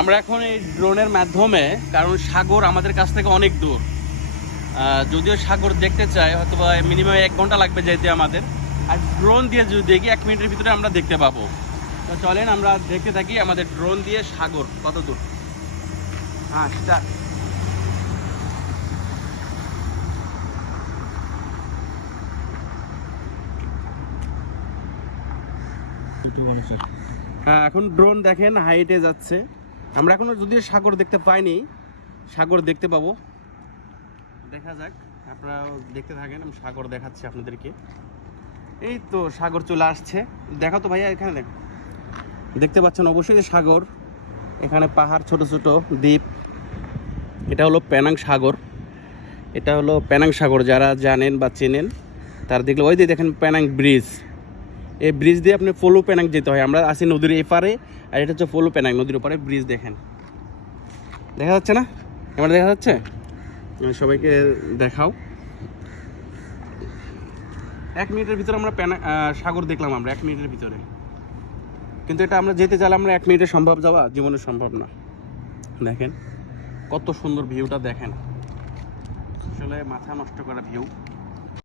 আমরা এখন এই ড্রোনের মাধ্যমে, কারণ সাগর আমাদের কাছ থেকে অনেক দূর, যদিও সাগর দেখতে চাই হয়তো বা মিনিমাম 1 ঘন্টা লাগবে যেতে আমাদের, আর ড্রোন দিয়ে যদি দেখি 1 মিনিটের ভিতরে আমরা দেখতে পাবো। তো চলেন আমরা দেখতে থাকি আমাদের ড্রোন দিয়ে সাগর কত দূর। হ্যাঁ স্টার্ট। হ্যাঁ এখন ড্রোন দেখেন হাইটে যাচ্ছে। আমরা এখনো যদিও সাগর দেখতে পাইনি, সাগর দেখতে পাবো, দেখা যাক। আপনারা দেখতে থাকেন, আমি সাগর দেখাচ্ছি আপনাদেরকে। এই তো সাগর চলে আসছে, দেখা তো ভাইয়া এখানে দেখতে পাচ্ছেন অবশ্যই যে সাগর, এখানে পাহাড়, ছোট ছোট দ্বীপ। এটা হলো পেনাং সাগর, এটা হলো পেনাং সাগর। যারা জানেন বা চেনেন তারা দেখলে ওই যে দেখেন পেনাং ব্রিজ, এই ব্রিজ দিয়ে আপনি ফলো পেনাং যেতে হয়। আমরা আছি নদীর এপারে, আর এটা হচ্ছে ফলো পেনাং নদীর ওপারে ব্রিজ। দেখেন, দেখা যাচ্ছে না? এবার দেখা যাচ্ছে? সবাইকে দেখাও। 1 মিনিটের ভিতরে আমরা সাগর দেখলাম, আমরা 1 মিনিটের ভিতরে। কিন্তু এটা আমরা যেতে চাইলে আমরা 1 মিনিটে সম্ভব যাওয়া জীবনে সম্ভব না। দেখেন কত সুন্দর ভিউটা, দেখেন আসলে মাথা নষ্ট করা ভিউ।